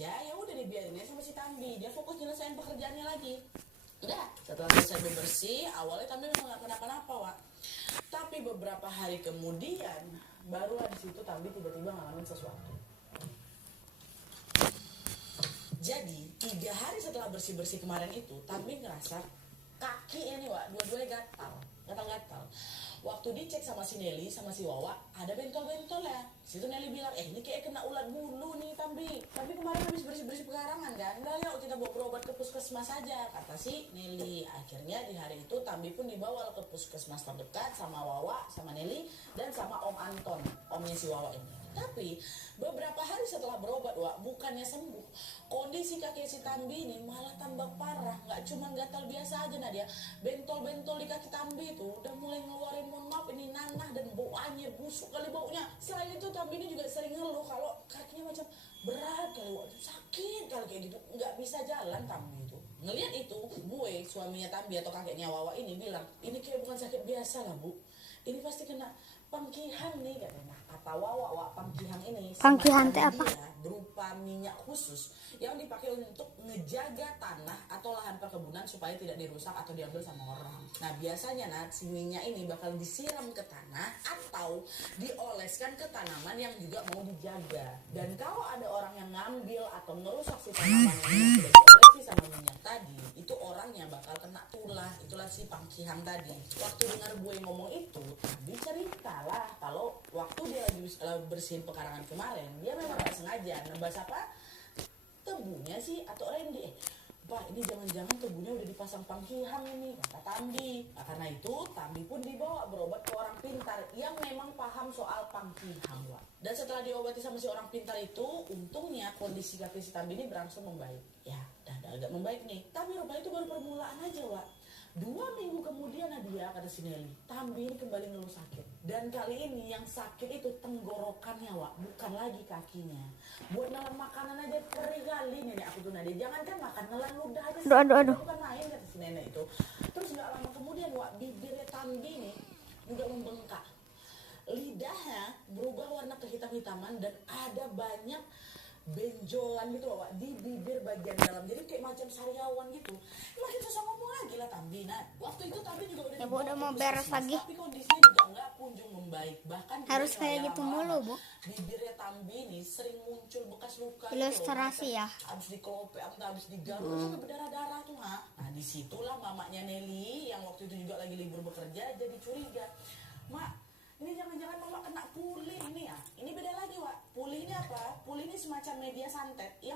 Ya udah dibiarin aja sama si Tambi, dia fokus nyelesain pekerjaannya lagi. Udah, setelah selesai bebersih, awalnya Tambi memang gak kenapa-napa, Wak. Tapi beberapa hari kemudian, barulah di situ Tambi tiba-tiba ngalamin sesuatu. Jadi 3 hari setelah bersih-bersih kemarin itu, Tambi ngerasa kakinya nih, Wak, dua-duanya gatal-gatal. Waktu dicek sama si Nelly sama si Wawa, ada bentol-bentol ya. Situ Nelly bilang, ini kayak kena ulat bulu nih Tambi. Tapi kemarin habis bersih-bersih pekarangan kan? Enggak, yuk kita bawa berobat ke puskesmas aja, kata si Nelly. Akhirnya di hari itu Tambi pun dibawa ke puskesmas terdekat sama Wawa, sama Nelly, dan sama Om Anton, omnya si Wawa ini. Tapi beberapa hari setelah berobat, Wak, bukannya sembuh, kondisi kaki si Tambi ini malah tambah parah. Nggak cuma gatal biasa aja Nadia, bentol-bentol di kaki Tambi itu udah mulai ngeluarin, mohon maaf, ini nanah dan bau anjir, busuk kali baunya. Selain itu Tambi ini juga sering ngeluh kalau kakinya macam berat kali, Wak, sakit kali kayak gitu, nggak bisa jalan Tambi itu. Ngelihat itu, gue suaminya Tambi atau kakeknya Wawa ini bilang, ini kayak bukan sakit biasa lah Bu, ini pasti kena pangkihan nih katanya. Kata Wawa, pangkihan ini Pangkihan teh apa? Berupa minyak khusus yang dipakai untuk ngejaga tanah atau lahan perkebunan supaya tidak dirusak atau diambil sama orang. Nah biasanya si minyak ini bakal disiram ke tanah atau dioleskan ke tanaman yang juga mau dijaga. Dan kalau ada orang yang ngambil atau merusak si tanaman yang sudah diolesi sama minyak tadi, itu orangnya bakal kena tulah. Itulah si pangkihan tadi. Waktu dengar gue ngomong itu, dia cerita lah kalau waktu dia lagi bersihin pekarangan kemarin, dia memang gak sengaja nebas apa? Tebunya sih atau Randy. Pak, ini jangan-jangan tebunya udah dipasang pangkihan ini, kata Tambi. Nah, karena itu Tambi pun dibawa berobat ke orang pintar yang memang paham soal pangkihan, Wak. Dan setelah diobati sama si orang pintar itu, untungnya kondisi kaki si Tambi ini berangsur membaik. Ya, udah agak membaik nih. Tapi rupanya itu baru permulaan aja, Wak. 2 minggu kemudian Nadia, kata si Nelly, Tambi ini kembali ngeluh sakit. Dan kali ini yang sakit itu tenggorokannya, Wak, bukan lagi kakinya. Buat nelan makanan aja perih kali nenek aku tuh Nadia. Jangankan makan, nelan ludah aja Aduh. bukan main, kata si nenek itu. Terus gak lama kemudian, Wak, bibirnya Tambi nih juga membengkak. Lidahnya berubah warna kehitam-hitaman dan ada banyak benjolan gitu loh, Wak, di bibir bagian dalam. Jadi kayak macam sariawan gitu. Makin susah ngomong lagi lah Tambi. Nah, waktu itu Tambi juga udah Bu, udah mau beres lagi. tapi kondisinya juga nggak kunjung membaik. Bahkan Harus kayak gitu mulu, Bu. Bibirnya Tambi ini sering muncul bekas luka. Ilustrasi gitu, ya. Habis dikelopek atau habis digaruk sampai berdarah-darah tuh, ha. Nah, disitulah mamanya Nelly yang waktu itu juga lagi libur bekerja jadi curiga. Mak, ini jangan-jangan mama kena pulih ini ya. Ini beda lagi, Wak. Pulih ini apa? Pulih ini semacam media santet yang